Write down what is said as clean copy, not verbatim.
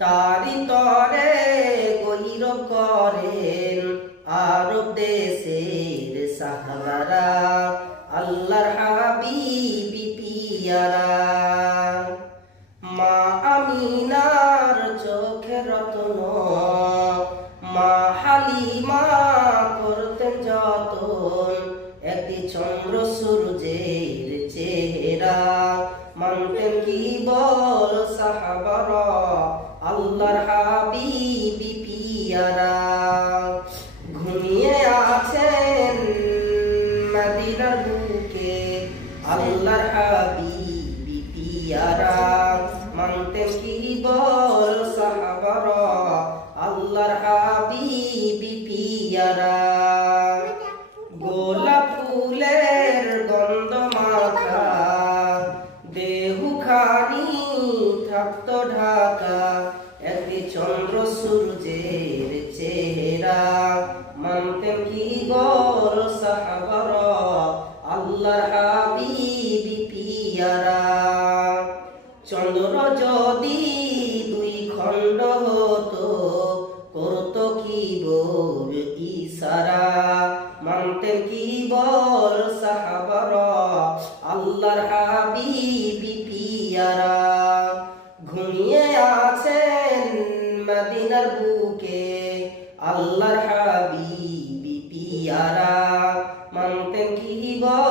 তারি তরে গৈরব করেন আরব দেশের সাহাবারা, আল্লাহর হাবিবি পিয়ারা। মা আমিনার চোখের রত্ন, মা হালিমা করতেন যতন, একটি চন্দ্র সূর্যের চেহারা। মানতেন কি বল সাহাবারা, আল্লাহর হাবিবি পিয়ারা। ঘুমিয়ে আছেন মদিনার বুকে আল্লাহর হাবিবি পিয়ারা। মানতেন কি বল সাহাবারা, আল্লাহর হাবিবি পিয়ারা। গোলাপ ফুলের গন্ধ মাখা দেহখানি থাকতো ঢাকা, একটি চন্দ্র সূর্যের চেহারা। মানতেন কি বল সাহাবারা, আল্লাহর হাবিবি পিয়ারা। চন্দ্র যদি দুই খণ্ড হতো, করতো কি বল ইশারা। মানতেন কি বল সাহাবারা, আল্লাহর হাবিবি পিয়ারা। ঘুমিয়ে আছেন মদিনার বুকে আল্লাহর হাবিবি পিয়ারা। মানতেন কি বল